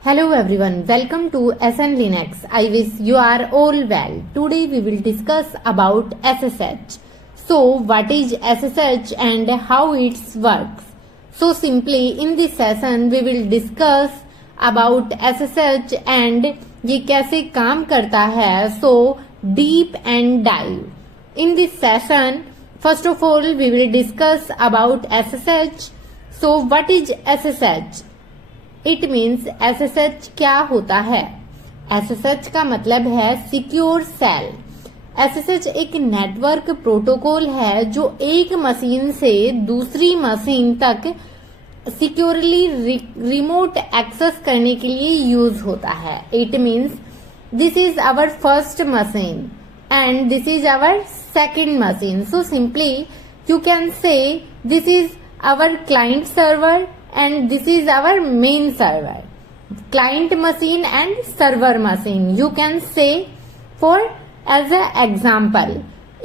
Hello everyone, welcome to SN Linux. I wish you are all well. Today we will discuss about SSH. So what is SSH and how it works? So simply in this session we will discuss about SSH and ये कैसे काम करता है. So deep and dive. In this session, first of all we will discuss about SSH. So what is SSH? It means SSH क्या होता है. SSH का मतलब है सिक्योर सेल. SSH एक नेटवर्क प्रोटोकॉल है जो एक मशीन से दूसरी मशीन तक सिक्योरली रिमोट एक्सेस करने के लिए यूज होता है. It means this is our first machine and this is our second machine. So simply you can say this is our client server and this is our main server. Client machine and server machine you can say for as a example.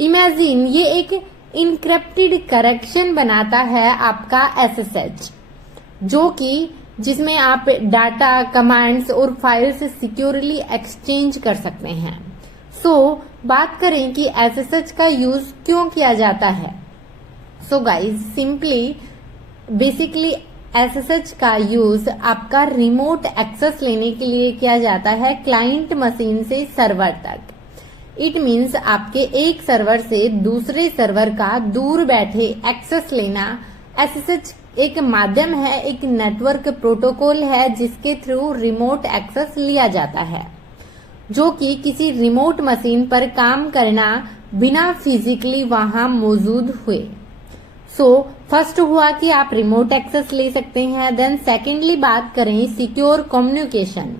Imagine ये एक encrypted correction बनाता है आपका SSH, जो कि जिसमें आप data, commands और फाइल्स सिक्योरली एक्सचेंज कर सकते हैं. बात करें कि SSH का यूज क्यों किया जाता है. गाइज सिंपली बेसिकली SSH का यूज आपका रिमोट एक्सेस लेने के लिए किया जाता है क्लाइंट मशीन से सर्वर तक. इट मीन्स आपके एक सर्वर से दूसरे सर्वर का दूर बैठे एक्सेस लेना. SSH एक माध्यम है, एक नेटवर्क प्रोटोकॉल है जिसके थ्रू रिमोट एक्सेस लिया जाता है, जो कि किसी रिमोट मशीन पर काम करना बिना फिजिकली वहां मौजूद हुए. फर्स्ट हुआ कि आप रिमोट एक्सेस ले सकते हैं. देन सेकेंडली बात करें सिक्योर कम्युनिकेशन.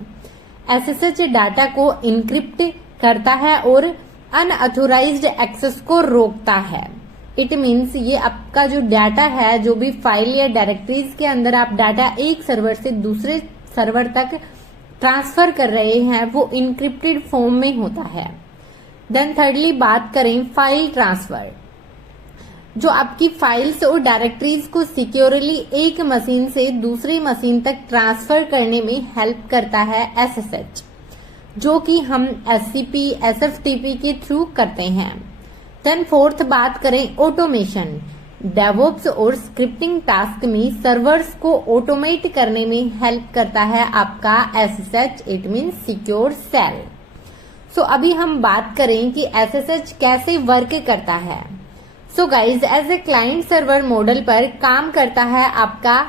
SSH डाटा को इनक्रिप्ट करता है और अनऑथोराइज्ड एक्सेस को रोकता है. इट मीन्स ये आपका जो डाटा है, जो भी फाइल या डायरेक्टरीज के अंदर आप डाटा एक सर्वर से दूसरे सर्वर तक ट्रांसफर कर रहे हैं, वो इनक्रिप्टेड फॉर्म में होता है. देन थर्डली बात करें फाइल ट्रांसफर. जो आपकी फाइल्स और डायरेक्टरीज को सिक्योरली एक मशीन से दूसरी मशीन तक ट्रांसफर करने में हेल्प करता है SSH, जो कि हम SCP, SFTP के थ्रू करते हैं. देन फोर्थ बात करें ऑटोमेशन. डेवऑप्स और स्क्रिप्टिंग टास्क में सर्वर्स को ऑटोमेट करने में हेल्प करता है आपका SSH. It means secure shell. अभी हम बात करें कि SSH कैसे वर्क करता है. Guys as a client server model पर काम करता है आपका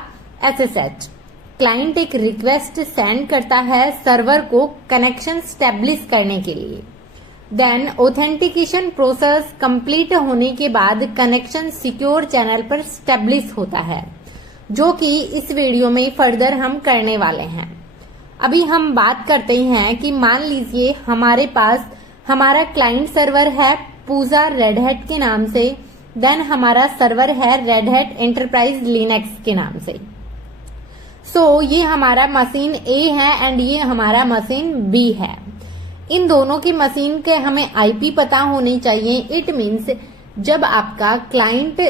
SSH. क्लाइंट एक रिक्वेस्ट सेंड करता है सर्वर को कनेक्शन स्टेब्लिश करने के लिए. देन ऑथेंटिकेशन प्रोसेस कंप्लीट होने के बाद कनेक्शन सिक्योर चैनल पर स्टेब्लिश होता है, जो कि इस वीडियो में फर्दर हम करने वाले हैं. अभी हम बात करते हैं कि मान लीजिए हमारे पास हमारा क्लाइंट सर्वर है पूजा रेड हैट के नाम से. देन हमारा सर्वर है रेड हैट एंटरप्राइज लिनक्स के नाम से. ये हमारा मशीन A है एंड ये हमारा मशीन B है. इन दोनों की मशीन के हमें IP पता होनी चाहिए. इट मीन्स जब आपका क्लाइंट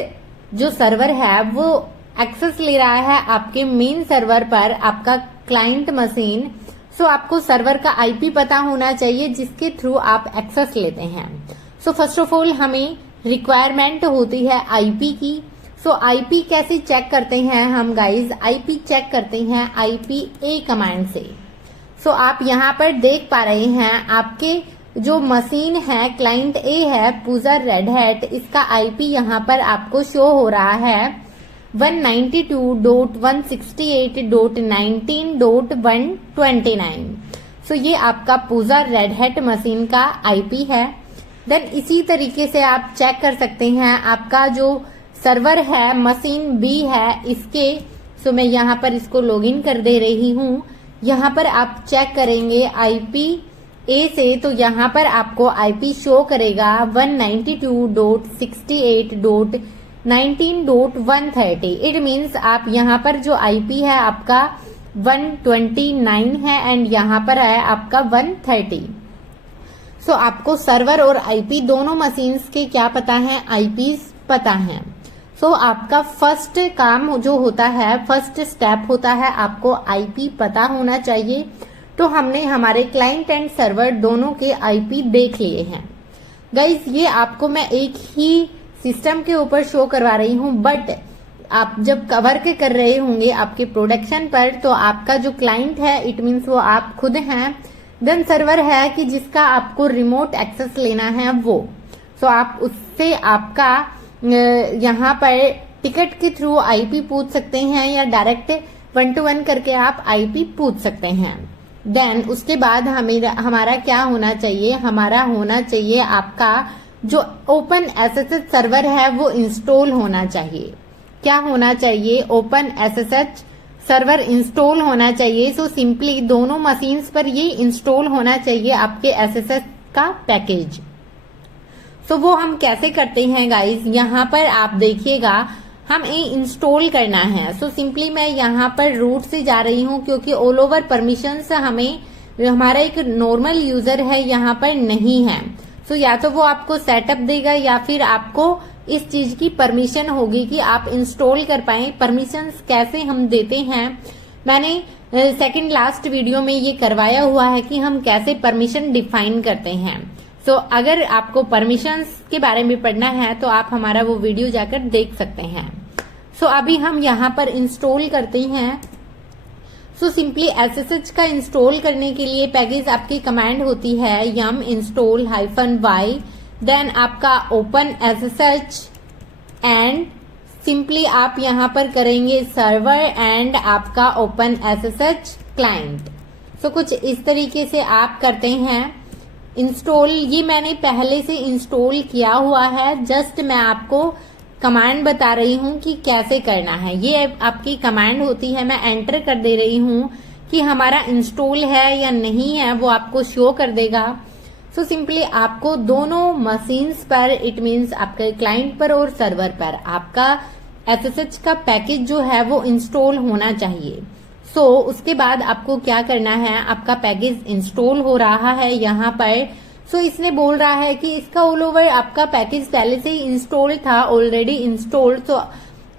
जो सर्वर है वो एक्सेस ले रहा है आपके मेन सर्वर पर, आपका क्लाइंट मशीन, आपको सर्वर का IP पता होना चाहिए जिसके थ्रू आप एक्सेस लेते हैं. फर्स्ट ऑफ ऑल हमें रिक्वायरमेंट होती है IP की. IP कैसे चेक करते हैं हम गाइज. IP चेक करते हैं IPA कमांड से. आप यहाँ पर देख पा रहे हैं आपके जो मशीन है क्लाइंट A है पूजा रेड हैट, इसका IP यहाँ पर आपको शो हो रहा है 192.168.19.129. ये आपका पूजा रेड हैट मशीन का IP है. देन इसी तरीके से आप चेक कर सकते हैं आपका जो सर्वर है मशीन B है इसके. मैं यहाँ पर इसको लॉगिन कर दे रही हूँ. यहाँ पर आप चेक करेंगे IPA से, तो यहाँ पर आपको IP शो करेगा 192.68.19.130. इट मीन्स आप यहाँ पर जो IP है आपका 129 है एंड यहाँ पर है आपका 130. आपको सर्वर और IP दोनों मशीन्स के क्या पता है, IPs पता है. सो आपका फर्स्ट काम जो होता है, फर्स्ट स्टेप होता है, आपको आईपी पता होना चाहिए। तो हमने हमारे क्लाइंट एंड सर्वर दोनों के आईपी देख लिए हैं गाइज। ये आपको मैं एक ही सिस्टम के ऊपर शो करवा रही हूँ, बट आप जब वर्क कर रहे होंगे आपके प्रोडक्शन पर, तो आपका जो क्लाइंट है इट मीन्स वो आप खुद हैं, देन सर्वर है कि जिसका आपको रिमोट एक्सेस लेना है वो। सो आप उससे आपका यहाँ पर टिकट के थ्रू आईपी पूछ सकते हैं या डायरेक्ट 1-to-1 करके आप आईपी पूछ सकते हैं। देन उसके बाद हमारा क्या होना चाहिए, हमारा होना चाहिए आपका जो ओपन एसएसएच सर्वर है वो इंस्टॉल होना चाहिए। क्या होना चाहिए? ओपन एसएसएच सर्वर इंस्टॉल होना चाहिए। सो सिंपली दोनों मशीन्स पर ये इंस्टॉल होना चाहिए आपके एसएसएच का पैकेज। सो वो हम कैसे करते हैं गाइज, यहाँ पर आप देखिएगा हम ये इंस्टॉल करना है। सो सिंपली मैं यहाँ पर रूट से जा रही हूँ क्योंकि ऑल ओवर परमिशंस हमारा एक नॉर्मल यूजर है यहाँ पर नहीं है। सो या तो वो आपको सेटअप देगा या फिर आपको इस चीज की परमिशन होगी कि आप इंस्टॉल कर पाए। परमिशंस कैसे हम देते हैं, मैंने सेकंड लास्ट वीडियो में ये करवाया हुआ है कि हम कैसे परमिशन डिफाइन करते हैं। सो अगर आपको परमिशंस के बारे में पढ़ना है तो आप हमारा वो वीडियो जाकर देख सकते हैं। सो अभी हम यहाँ पर इंस्टॉल करते हैं। सो सिंपली एसएसएच का इंस्टॉल करने के लिए पैकेज आपकी कमांड होती है yum install -y, देन आपका ओपन एसएसएच एंड सिंपली आप यहाँ पर करेंगे सर्वर एंड आपका ओपन एसएसएच क्लाइंट। सो कुछ इस तरीके से आप करते हैं इंस्टॉल। ये मैंने पहले से इंस्टॉल किया हुआ है, जस्ट मैं आपको कमांड बता रही हूँ कि कैसे करना है। ये आपकी कमांड होती है, मैं एंटर कर दे रही हूँ कि हमारा इंस्टॉल है या नहीं है, वो आपको शो कर देगा। सो सिंपली आपको दोनों मशीन्स पर इट मीन्स आपके क्लाइंट पर और सर्वर पर आपका एसएसएच का पैकेज जो है वो इंस्टॉल होना चाहिए। सो उसके बाद आपको क्या करना है, आपका पैकेज इंस्टॉल हो रहा है यहाँ पर। सो इसने बोल रहा है कि इसका ऑल ओवर आपका पैकेज पहले से ही इंस्टॉल था, ऑलरेडी इंस्टॉल्ड। तो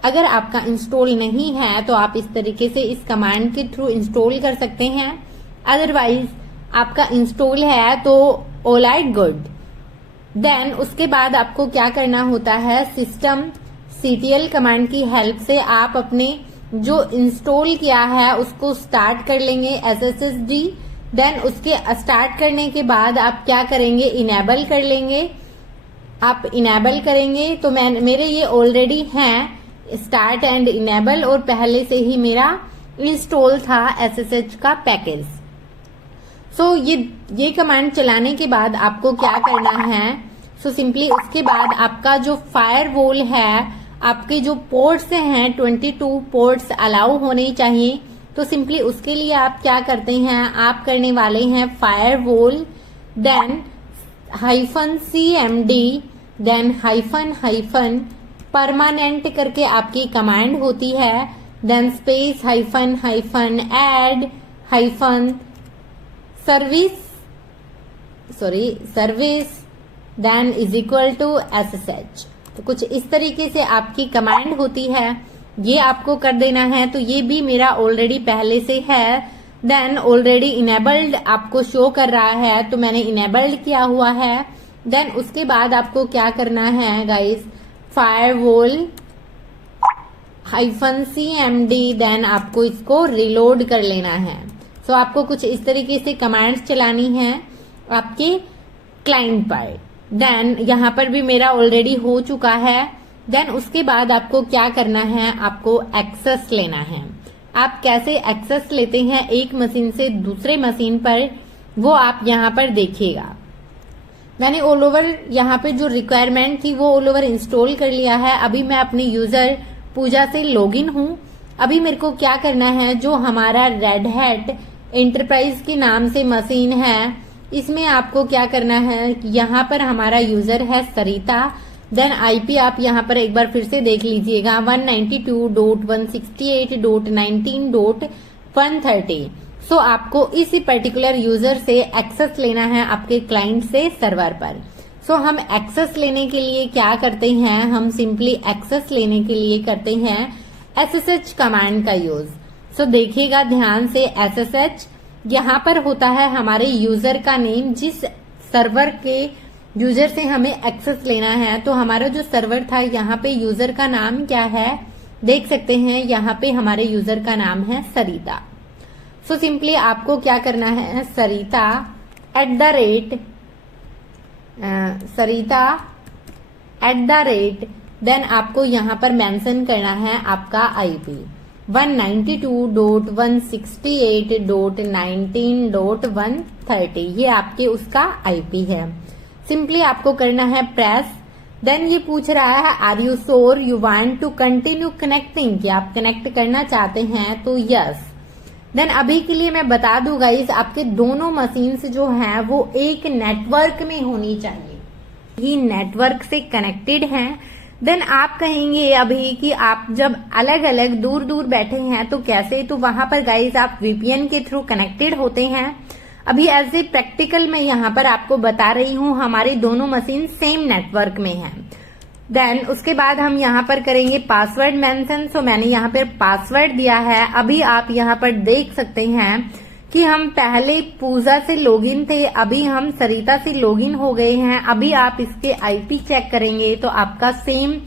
अगर आपका इंस्टॉल नहीं है तो आप इस तरीके से इस कमांड के थ्रू इंस्टॉल कर सकते हैं। अदरवाइज आपका इंस्टॉल है तो ऑल राइट गुड। देन उसके बाद आपको क्या करना होता है, सिस्टम CTL कमांड की हेल्प से आप अपने जो इंस्टॉल किया है उसको स्टार्ट कर लेंगे SSHD। देन उसके स्टार्ट करने के बाद आप क्या करेंगे, इनेबल कर लेंगे। आप इनेबल करेंगे तो मेरे ये ऑलरेडी हैं स्टार्ट एंड इनेबल और पहले से ही मेरा इंस्टॉल था SSH का पैकेज। सो ये कमांड चलाने के बाद आपको क्या करना है, सो सिंपली उसके बाद आपका जो फायरवॉल है, आपके जो पोर्ट्स हैं 22 पोर्ट्स अलाउ होने चाहिए। तो सिंपली उसके लिए आप क्या करते हैं, आप करने वाले हैं firewall then -cmd then -- permanent करके आपकी कमांड होती है, then space --- service then = SSH। तो कुछ इस तरीके से आपकी कमांड होती है, ये आपको कर देना है। तो ये भी मेरा ऑलरेडी पहले से है। देन ऑलरेडी इनेबल्ड आपको शो कर रहा है तो मैंने इनेबल्ड किया हुआ है। देन उसके बाद आपको क्या करना है गाइस, फायरवॉल -cmd देन आपको इसको रिलोड कर लेना है। सो आपको कुछ इस तरीके से कमांड्स चलानी है आपके क्लाइंट पर। देन यहाँ पर भी मेरा ऑलरेडी हो चुका है। देन उसके बाद आपको क्या करना है, आपको एक्सेस लेना है। आप कैसे एक्सेस लेते हैं एक मशीन से दूसरे मशीन पर, वो आप यहाँ पर देखिएगा। मैंने ऑल ओवर यहाँ पे जो रिक्वायरमेंट थी वो ऑल ओवर इंस्टॉल कर लिया है। अभी मैं अपने यूजर पूजा से लॉगिन हूँ। अभी मेरे को क्या करना है, जो हमारा रेड हैट एंटरप्राइज के नाम से मशीन है, इसमें आपको क्या करना है, यहाँ पर हमारा यूजर है सरिता। देन आईपी आप यहाँ पर एक बार फिर से देख लीजिएगा 192.168.19.130। सो आपको इसी पर्टिकुलर यूजर से एक्सेस लेना है आपके क्लाइंट से सर्वर पर। सो हम एक्सेस लेने के लिए क्या करते हैं, हम सिंपली एक्सेस लेने के लिए करते हैं SSH कमांड का यूज। सो देखिएगा ध्यान से, SSH यहाँ पर होता है हमारे यूजर का नेम, जिस सर्वर के यूजर से हमें एक्सेस लेना है। तो हमारा जो सर्वर था यहाँ पे यूजर का नाम क्या है, देख सकते हैं यहाँ पे हमारे यूजर का नाम है सरिता। सो सिंपली आपको क्या करना है, सरिता @ देन आपको यहाँ पर मेंशन करना है आपका IP 192.168.19.130, ये आपके उसका IP है। सिंपली आपको करना है प्रेस। देन ये पूछ रहा है are you sure you want to continue connecting, कि आप कनेक्ट करना चाहते हैं, तो यस। देन अभी के लिए मैं बता दूं गाइस, आपके दोनों मशीन्स जो हैं वो एक नेटवर्क में होनी चाहिए, ही नेटवर्क से कनेक्टेड हैं। देन आप कहेंगे अभी कि आप जब अलग अलग दूर दूर बैठे हैं तो कैसे, तो वहां पर गाइस आप VPN के थ्रू कनेक्टेड होते हैं। अभी एज ए प्रैक्टिकल मैं यहाँ पर आपको बता रही हूँ, हमारी दोनों मशीन सेम नेटवर्क में हैं। देन उसके बाद हम यहाँ पर करेंगे पासवर्ड मेंशन। सो मैंने यहाँ पर पासवर्ड दिया है। अभी आप यहाँ पर देख सकते हैं कि हम पहले पूजा से लॉगिन थे, अभी हम सरिता से लॉगिन हो गए हैं। अभी आप इसके IP चेक करेंगे तो आपका सेम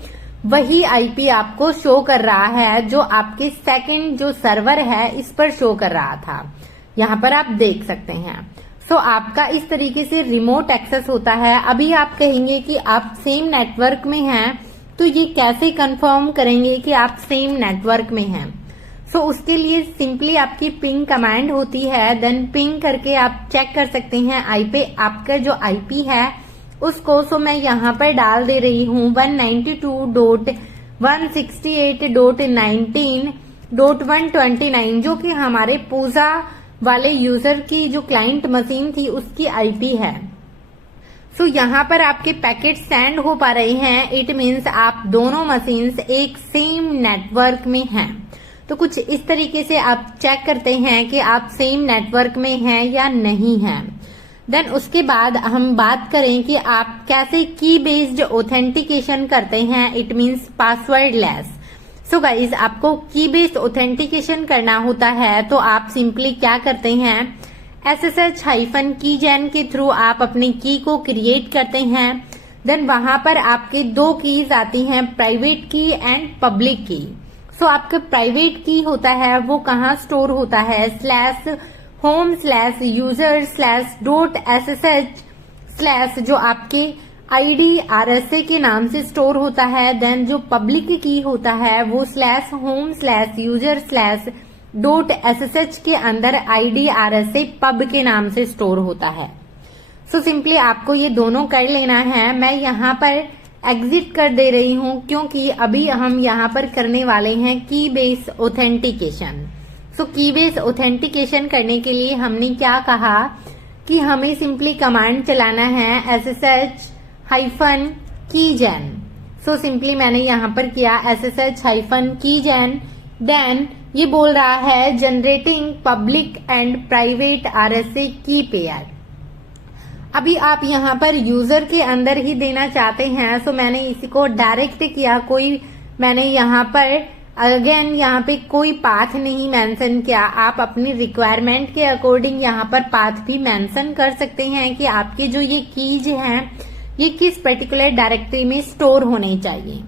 वही IP आपको शो कर रहा है जो आपके सेकंड जो सर्वर है इस पर शो कर रहा था, यहाँ पर आप देख सकते हैं। सो आपका इस तरीके से रिमोट एक्सेस होता है। अभी आप कहेंगे कि आप सेम नेटवर्क में हैं, तो ये कैसे कंफर्म करेंगे कि आप सेम नेटवर्क में हैं। सो उसके लिए सिंपली आपकी पिंग कमांड होती है। देन पिंग करके आप चेक कर सकते हैं IP, आपका जो IP है उसको। सो मैं यहाँ पर डाल दे रही हूँ 192.168.19.129, जो कि हमारे पूजा वाले यूजर की जो क्लाइंट मशीन थी उसकी IP है। सो यहाँ पर आपके पैकेट सेंड हो पा रहे हैं, इट मीन्स आप दोनों मशीन्स एक सेम नेटवर्क में हैं। तो कुछ इस तरीके से आप चेक करते हैं कि आप सेम नेटवर्क में हैं या नहीं हैं। देन उसके बाद हम बात करें कि आप कैसे की बेस्ड ऑथेंटिकेशन करते हैं, it means password less. So guys आपको की बेस्ड ऑथेंटिकेशन करना होता है तो आप सिंपली क्या करते हैं, SSH-keygen के थ्रू आप अपनी की को क्रिएट करते हैं। देन वहां पर आपके दो कीज आती हैं, प्राइवेट की एंड पब्लिक की। सो आपका प्राइवेट की होता है वो कहाँ स्टोर होता है, /home/user/.ssh/ जो आपके ID RSA के नाम से स्टोर होता है। देन जो पब्लिक की होता है वो /home/user/.ssh के अंदर ID RSA pub के नाम से स्टोर होता है। सो सिंपली आपको ये दोनों कर लेना है। मैं यहाँ पर एग्जिट कर दे रही हूँ क्योंकि अभी हम यहाँ पर करने वाले हैं की बेस ऑथेंटिकेशन। सो की बेस ऑथेंटिकेशन करने के लिए हमने क्या कहा कि हमें सिंपली कमांड चलाना है SSH-keygen। सो सिंपली मैंने यहाँ पर किया SSH-keygen। देन ये बोल रहा है generating public and private RSA की पेयर। अभी आप यहाँ पर यूजर के अंदर ही देना चाहते हैं, सो मैंने इसी को डायरेक्ट किया। मैंने यहाँ पर अगेन यहाँ पे कोई पाथ नहीं मेंशन किया। आप अपनी रिक्वायरमेंट के अकॉर्डिंग यहाँ पर पाथ भी मेंशन कर सकते हैं कि आपके जो ये कीज हैं ये किस पर्टिकुलर डायरेक्टरी में स्टोर होने चाहिए।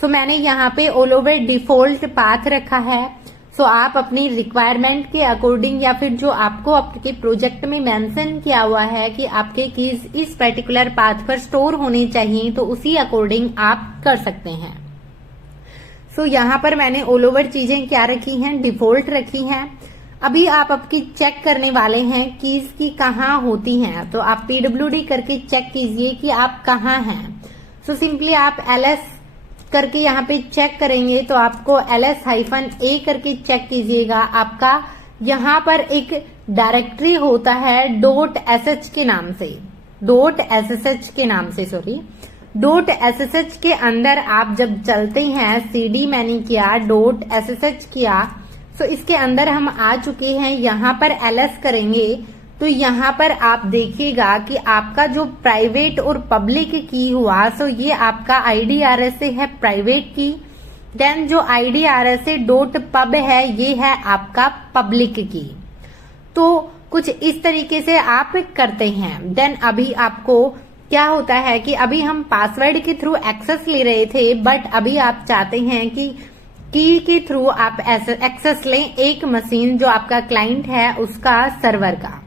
सो मैंने यहाँ पे ऑल ओवर डिफॉल्ट पाथ रखा है। सो आप अपनी रिक्वायरमेंट के अकॉर्डिंग या फिर जो आपको आपके प्रोजेक्ट में मेंशन किया हुआ है कि आपके कीज इस पर्टिकुलर पाथ पर स्टोर होने चाहिए, तो उसी अकॉर्डिंग आप कर सकते हैं। सो यहाँ पर मैंने ऑल ओवर चीजें क्या रखी हैं, डिफॉल्ट रखी हैं। अभी आप आपकी चेक करने वाले हैं कीज की कहाँ होती हैं, तो आप PWD करके चेक कीजिए कि आप कहाँ हैं। सो सिंपली आप LS करके यहाँ पे चेक करेंगे तो आपको LS-A करके चेक कीजिएगा। आपका यहाँ पर एक डायरेक्टरी होता है .sh के नाम से, .sh के अंदर आप जब चलते हैं, CD मैंने किया, .sh किया, तो इसके अंदर हम आ चुके हैं। यहाँ पर LS करेंगे तो यहाँ पर आप देखिएगा कि आपका जो प्राइवेट और पब्लिक की हुआ, सो ये आपका IDRSA है प्राइवेट की। देन जो IDRSA.pub है ये है आपका पब्लिक की। तो कुछ इस तरीके से आप करते हैं। देन अभी आपको क्या होता है कि अभी हम पासवर्ड के थ्रू एक्सेस ले रहे थे, बट अभी आप चाहते हैं कि की के थ्रू आप एक्सेस लें एक मशीन जो आपका क्लाइंट है उसका सर्वर का।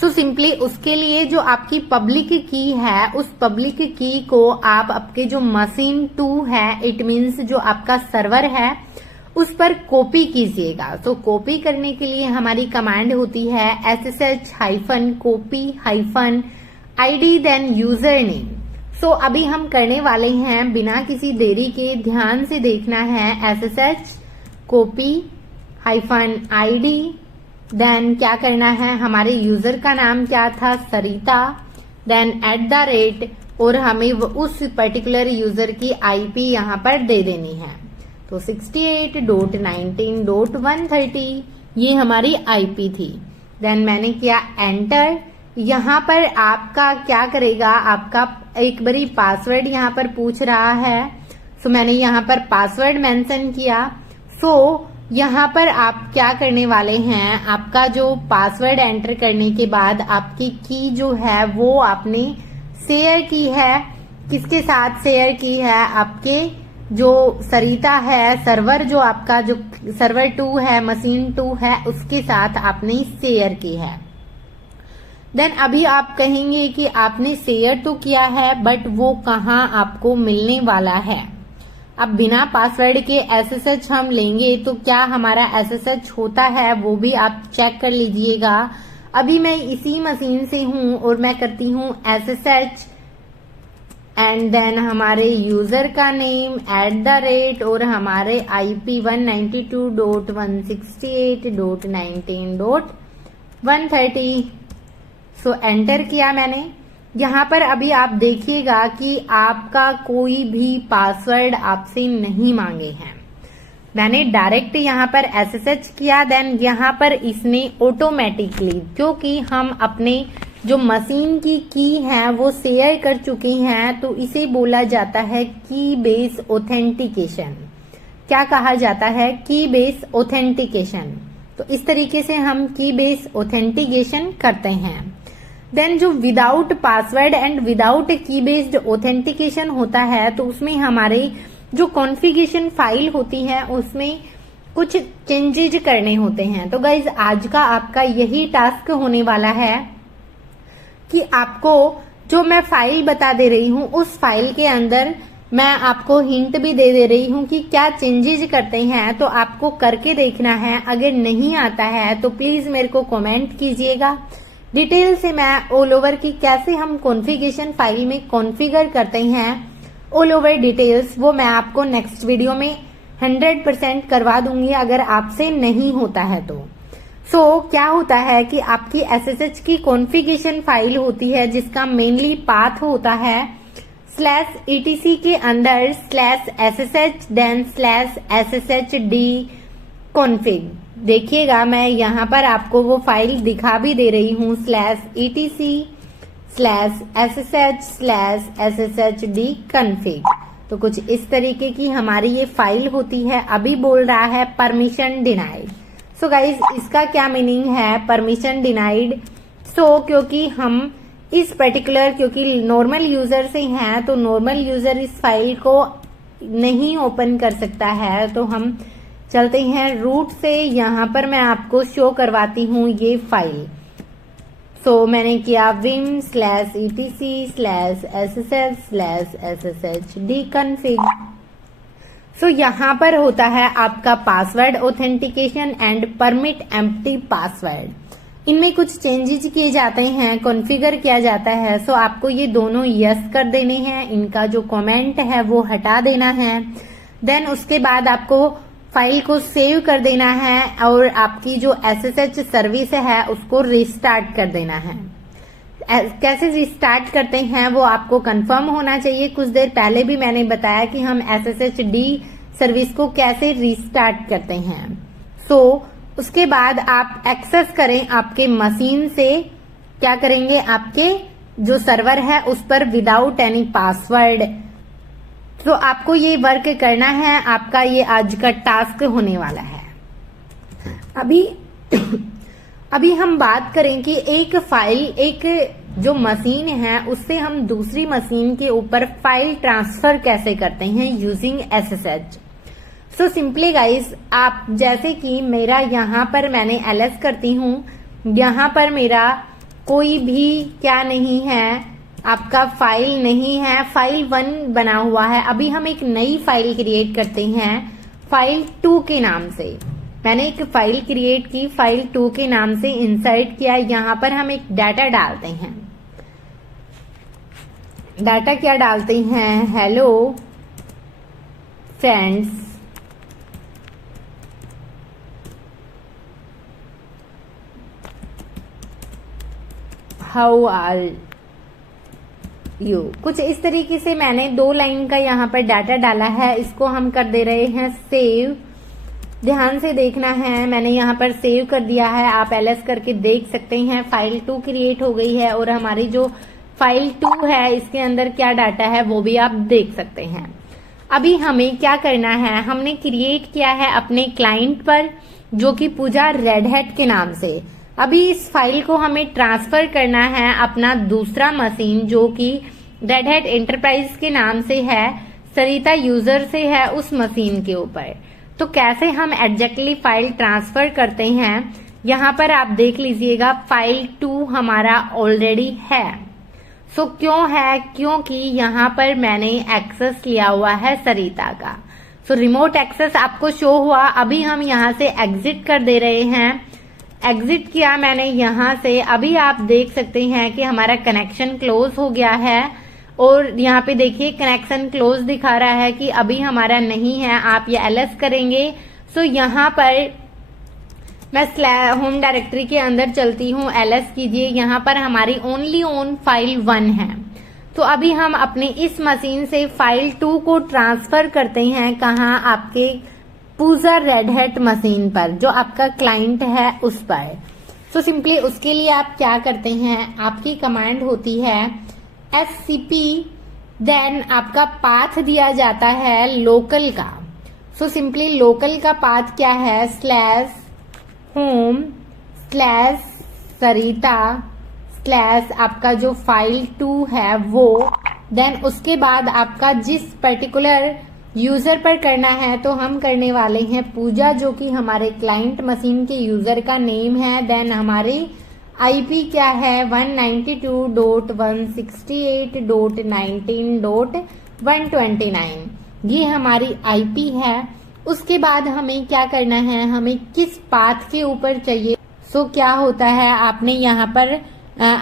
सो सिंपली उसके लिए जो आपकी पब्लिक की है उस पब्लिक की को आप आपके जो मशीन 2 है, इट मीन्स जो आपका सर्वर है, उस पर कॉपी कीजिएगा। तो कॉपी करने के लिए हमारी कमांड होती है SSH-copy-id देन यूजर नेम। सो अभी हम करने वाले हैं बिना किसी देरी के, ध्यान से देखना है। SSH-copy-id देन क्या करना है, हमारे यूजर का नाम क्या था, सरिता, देन @ और हमें उस पर्टिकुलर यूजर की IP यहाँ पर दे देनी है। तो 68.19.130 ये हमारी IP थी। देन मैंने किया एंटर। यहाँ पर आपका क्या करेगा, आपका एक बारी पासवर्ड यहाँ पर पूछ रहा है। सो मैंने यहाँ पर पासवर्ड मेंशन किया। सो यहाँ पर आप क्या करने वाले हैं, आपका जो पासवर्ड एंटर करने के बाद आपकी की जो है वो आपने शेयर की है, किसके साथ शेयर की है, आपके जो सरिता है, सर्वर जो आपका जो सर्वर 2 है, मशीन 2 है, उसके साथ आपने शेयर की है। देन अभी आप कहेंगे कि आपने शेयर तो किया है बट वो कहाँ आपको मिलने वाला है। अब बिना पासवर्ड के SSH हम लेंगे तो क्या हमारा SSH होता है वो भी आप चेक कर लीजिएगा। अभी मैं इसी मशीन से हूं और मैं करती हूं SSH एंड देन हमारे यूजर का नेम @ और हमारे IP 192.168.19.130। सो एंटर किया मैंने। यहाँ पर अभी आप देखिएगा कि आपका कोई भी पासवर्ड आपसे नहीं मांगे हैं। मैंने डायरेक्ट यहाँ पर SSH किया, देन यहाँ पर इसने ऑटोमेटिकली, क्योंकि हम अपने जो मशीन की है वो शेयर कर चुके हैं, तो इसे बोला जाता है की बेस ऑथेंटिकेशन। क्या कहा जाता है, की बेस ऑथेंटिकेशन। तो इस तरीके से हम की बेस ऑथेंटिकेशन करते हैं। देन जो विदाउट पासवर्ड एंड विदाउट की बेस्ड ऑथेंटिकेशन होता है, तो उसमें हमारे जो कॉन्फ़िगरेशन फाइल होती है उसमें कुछ चेंजेज करने होते हैं। तो गाइज आज का आपका यही टास्क होने वाला है कि आपको जो मैं फाइल बता दे रही हूँ उस फाइल के अंदर मैं आपको हिंट भी दे रही हूँ कि क्या चेंजेज करते हैं, तो आपको करके देखना है। अगर नहीं आता है तो प्लीज मेरे को कमेंट कीजिएगा। डिटेल से मैं ऑल ओवर की कैसे हम कॉन्फ़िगरेशन फाइल में कॉन्फ़िगर करते हैं, ऑल ओवर डिटेल्स वो मैं आपको नेक्स्ट वीडियो में 100% करवा दूंगी अगर आपसे नहीं होता है तो। सो क्या होता है कि आपकी SSH की कॉन्फ़िगरेशन फाइल होती है जिसका मेनली पाथ होता है /etc के अंदर /ssh देन /sshd config। देखिएगा मैं यहाँ पर आपको वो फाइल दिखा भी दे रही हूँ /etc/ssh/sshd config। तो कुछ इस तरीके की हमारी ये फाइल होती है। अभी बोल रहा है परमिशन डिनाइड। सो गाइज इसका क्या मीनिंग है परमिशन डिनाइड। सो क्योंकि हम इस पर्टिकुलर क्योंकि नॉर्मल यूजर से हैं तो नॉर्मल यूजर इस फाइल को नहीं ओपन कर सकता है, तो हम चलते हैं रूट से। यहाँ पर मैं आपको शो करवाती हूँ ये फाइल। सो मैंने किया vim/etc/ssh/sshd config। सो यहाँ पर होता है आपका password authentication and permit empty password. इनमें कुछ चेंजेस किए जाते हैं, कॉन्फ़िगर किया जाता है। सो आपको ये दोनों यस कर देने हैं, इनका जो कमेंट है वो हटा देना है। देन उसके बाद आपको फाइल को सेव कर देना है और आपकी जो SSH सर्विस है उसको रिस्टार्ट कर देना है। कैसे रिस्टार्ट करते हैं वो आपको कंफर्म होना चाहिए। कुछ देर पहले भी मैंने बताया कि हम SSHD सर्विस को कैसे रिस्टार्ट करते हैं। सो उसके बाद आप एक्सेस करें आपके मशीन से, क्या करेंगे, आपके जो सर्वर है उस पर विदाउट एनी पासवर्ड। तो आपको ये वर्क करना है, आपका ये आज का टास्क होने वाला है। अभी हम बात करें कि एक फाइल, एक जो मशीन है उससे हम दूसरी मशीन के ऊपर फाइल ट्रांसफर कैसे करते हैं using SSH। So simply guys, आप जैसे कि मेरा यहाँ पर मैंने ls करती हूँ, यहाँ पर मेरा कोई भी क्या नहीं है, आपका फाइल नहीं है, फाइल 1 बना हुआ है। अभी हम एक नई फाइल क्रिएट करते हैं फाइल 2 के नाम से। मैंने एक फाइल क्रिएट की, फाइल 2 के नाम से इंसर्ट किया। यहाँ पर हम एक डाटा डालते हैं। डाटा क्या डालते हैं, hello friends, how are you, कुछ इस तरीके से मैंने 2 लाइन का यहाँ पर डाटा डाला है। इसको हम कर दे रहे हैं सेव। ध्यान से देखना है, मैंने यहाँ पर सेव कर दिया है। आप ls करके देख सकते हैं। फाइल 2 क्रिएट हो गई है और हमारी जो फाइल 2 है इसके अंदर क्या डाटा है वो भी आप देख सकते हैं। अभी हमें क्या करना है, हमने क्रिएट किया है अपने क्लाइंट पर जो कि पूजा रेड हैट के नाम से। अभी इस फाइल को हमें ट्रांसफर करना है अपना दूसरा मशीन जो कि रेड हैट एंटरप्राइज के नाम से है, सरिता यूजर से है, उस मशीन के ऊपर। तो कैसे हम एग्जैक्टली फाइल ट्रांसफर करते हैं, यहाँ पर आप देख लीजिएगा फाइल 2 हमारा ऑलरेडी है। सो क्यों है, क्योंकि यहाँ पर मैंने एक्सेस लिया हुआ है सरिता का। सो रिमोट एक्सेस आपको शो हुआ। अभी हम यहाँ से एग्जिट कर दे रहे हैं। एग्जिट किया मैंने यहाँ से। अभी आप देख सकते हैं कि हमारा कनेक्शन क्लोज हो गया है और यहाँ पे देखिए कनेक्शन क्लोज दिखा रहा है कि अभी हमारा नहीं है। आप ये ls करेंगे। सो यहाँ पर मैं होम डायरेक्टरी के अंदर चलती हूँ, ls कीजिए। यहाँ पर हमारी ओनली ओन फाइल 1 है। तो अभी हम अपने इस मशीन से फाइल 2 को ट्रांसफर करते हैं, कहाँ, आपके पूजा रेड हैट मशीन पर जो आपका क्लाइंट है उस पर। सो सिंपली उसके लिए आप क्या करते हैं, आपकी कमांड होती है scp, देन आपका पाथ दिया जाता है लोकल का। सो सिंपली लोकल का पाथ क्या है, /home/सरिता/ आपका जो फाइल 2 है वो। देन उसके बाद आपका जिस पर्टिकुलर यूजर पर करना है तो हम करने वाले हैं पूजा, जो कि हमारे क्लाइंट मशीन के यूजर का नेम है। देन हमारी IP क्या है, 192.168.19.129, ये हमारी IP है। उसके बाद हमें क्या करना है, हमें किस पाथ के ऊपर चाहिए। सो क्या होता है, आपने यहाँ पर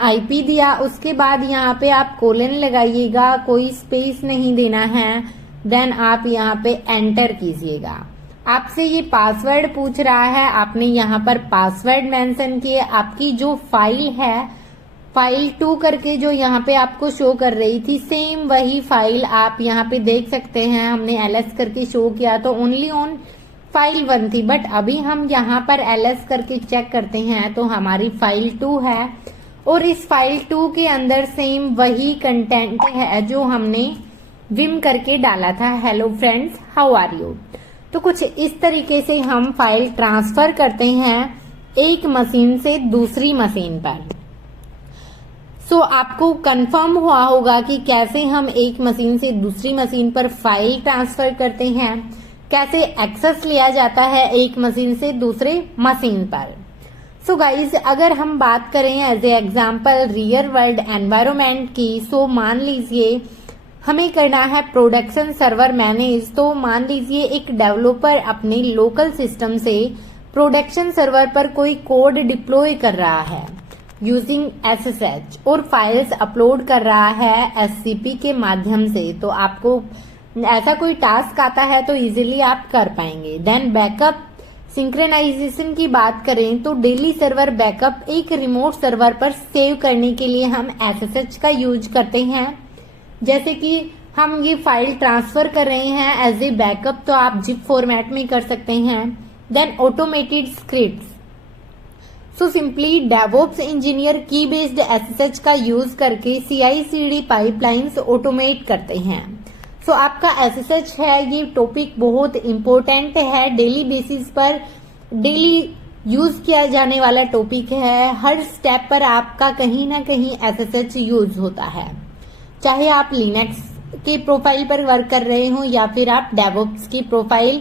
IP दिया, उसके बाद यहाँ पे आप कोलन लगाइएगा, कोई स्पेस नहीं देना है। देन आप यहाँ पे एंटर कीजिएगा। आपसे ये पासवर्ड पूछ रहा है, आपने यहाँ पर पासवर्ड मेंशन किए। आपकी जो फाइल है, फाइल 2 करके जो यहाँ पे आपको शो कर रही थी, सेम वही फाइल आप यहाँ पे देख सकते हैं। हमने ls करके शो किया तो ओनली ऑन फाइल 1 थी, बट अभी हम यहाँ पर ls करके चेक करते हैं तो हमारी फाइल 2 है और इस फाइल 2 के अंदर सेम वही कंटेंट है जो हमने विम करके डाला था। Hello friends, how are you. तो कुछ इस तरीके से हम फाइल ट्रांसफर करते हैं एक मशीन से दूसरी मशीन पर। सो आपको कंफर्म हुआ होगा कि कैसे हम एक मशीन से दूसरी मशीन पर फाइल ट्रांसफर करते हैं, कैसे एक्सेस लिया जाता है एक मशीन से दूसरे मशीन पर। सो गाइज, अगर हम बात करें as a example real world environment की, सो मान लीजिए हमें करना है प्रोडक्शन सर्वर मैनेज। तो मान लीजिए एक डेवलपर अपने लोकल सिस्टम से प्रोडक्शन सर्वर पर कोई कोड डिप्लॉय कर रहा है यूजिंग SSH और फाइल्स अपलोड कर रहा है SCP के माध्यम से। तो आपको ऐसा कोई टास्क आता है तो इजीली आप कर पाएंगे। देन बैकअप सिंक्रोनाइजेशन की बात करें तो डेली सर्वर बैकअप एक रिमोट सर्वर पर सेव करने के लिए हम SSH का यूज करते हैं। जैसे कि हम ये फाइल ट्रांसफर कर रहे हैं एज ए बैकअप, तो आप जिप फॉर्मेट में कर सकते हैं then automated scripts. So simply DevOps engineer की बेस्ड एसएसएच का यूज करके CI/CD पाइपलाइंस ऑटोमेट करते हैं। सो आपका एसएसएच है, ये टॉपिक बहुत इंपॉर्टेंट है, डेली बेसिस पर डेली यूज किया जाने वाला टॉपिक है। हर स्टेप पर आपका कहीं ना कहीं एसएसएच यूज होता है, चाहे आप लिनक्स के प्रोफाइल पर वर्क कर रहे हो या फिर आप डेवऑप्स की प्रोफाइल,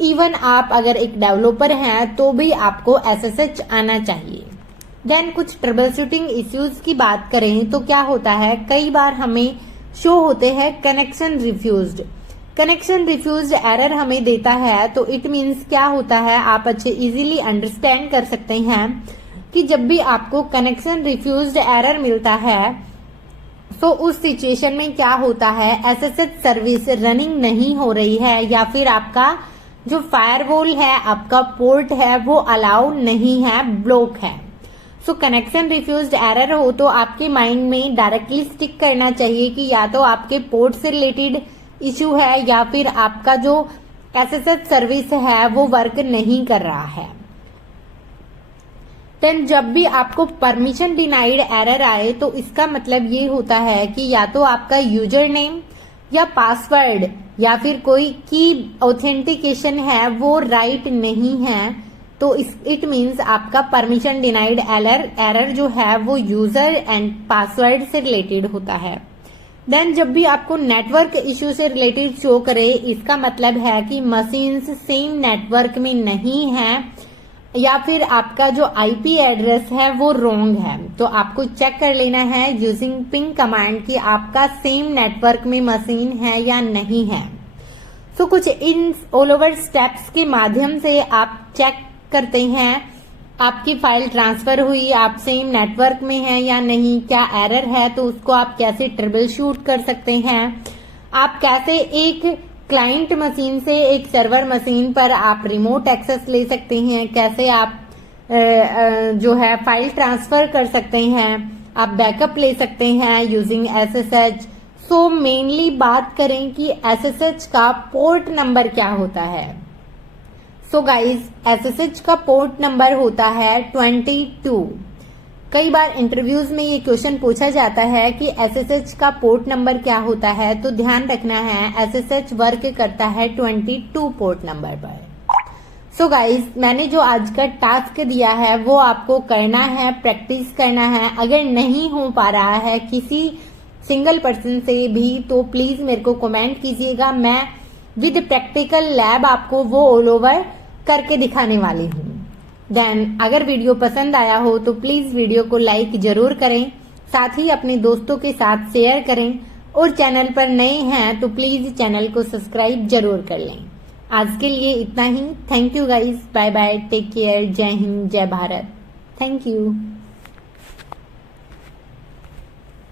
इवन आप अगर एक डेवलपर हैं तो भी आपको एसएसएच आना चाहिए। देन कुछ ट्रबल शूटिंग इश्यूज की बात करें तो क्या होता है, कई बार हमें शो होते हैं कनेक्शन रिफ्यूज्ड एरर हमें देता है। तो इट मीन्स क्या होता है, आप अच्छे इजीली अंडरस्टैंड कर सकते हैं कि जब भी आपको कनेक्शन रिफ्यूज्ड एरर मिलता है तो उस सिचुएशन में क्या होता है, एसएसएच सर्विस रनिंग नहीं हो रही है या फिर आपका जो फायरवॉल है, आपका पोर्ट है, वो अलाउ नहीं है, ब्लॉक है। सो कनेक्शन रिफ्यूज्ड एरर हो तो आपके माइंड में डायरेक्टली स्टिक करना चाहिए कि या तो आपके पोर्ट से रिलेटेड इशू है या फिर आपका जो एसएसएच सर्विस है वो वर्क नहीं कर रहा है। देन जब भी आपको परमिशन डिनाइड एरर आए तो इसका मतलब ये होता है कि या तो आपका यूजर नेम या पासवर्ड या फिर कोई की ऑथेंटिकेशन है वो राइट नहीं है। तो इट मीन्स आपका परमिशन डिनाइड एरर जो है वो यूजर एंड पासवर्ड से रिलेटेड होता है। देन जब भी आपको नेटवर्क इश्यू से रिलेटेड शो करे, इसका मतलब है कि मशीन्स सेम नेटवर्क में नहीं है या फिर आपका जो आईपी एड्रेस है वो रॉन्ग है। तो आपको चेक कर लेना है यूजिंग पिंग कमांड कि आपका सेम नेटवर्क में मशीन है या नहीं है। सो कुछ इन ऑल ओवर स्टेप्स के माध्यम से आप चेक करते हैं आपकी फाइल ट्रांसफर हुई, आप सेम नेटवर्क में है या नहीं, क्या एरर है, तो उसको आप कैसे ट्रबल शूट कर सकते हैं, आप कैसे एक क्लाइंट मशीन से एक सर्वर मशीन पर आप रिमोट एक्सेस ले सकते हैं, कैसे आप जो है फाइल ट्रांसफर कर सकते हैं, आप बैकअप ले सकते हैं यूजिंग एसएसएच। सो मेनली बात करें कि एसएसएच का पोर्ट नंबर क्या होता है। सो गाइज एसएसएच का पोर्ट नंबर होता है 22। कई बार इंटरव्यूज में ये क्वेश्चन पूछा जाता है कि एसएसएच का पोर्ट नंबर क्या होता है, तो ध्यान रखना है एसएसएच वर्क करता है 22 पोर्ट नंबर पर। सो गाइज मैंने जो आज का टास्क दिया है वो आपको करना है, प्रैक्टिस करना है। अगर नहीं हो पा रहा है किसी सिंगल पर्सन से भी तो प्लीज मेरे को कमेंट कीजिएगा, मैं विद प्रैक्टिकल लैब आपको वो ऑल ओवर करके दिखाने वाली हूँ। देन अगर वीडियो पसंद आया हो तो प्लीज वीडियो को लाइक जरूर करें, साथ ही अपने दोस्तों के साथ शेयर करें और चैनल पर नए हैं तो प्लीज चैनल को सब्सक्राइब जरूर कर लें। आज के लिए इतना ही। Thank you guys, bye bye, take care, जय हिंद, जय भारत, थैंक यू।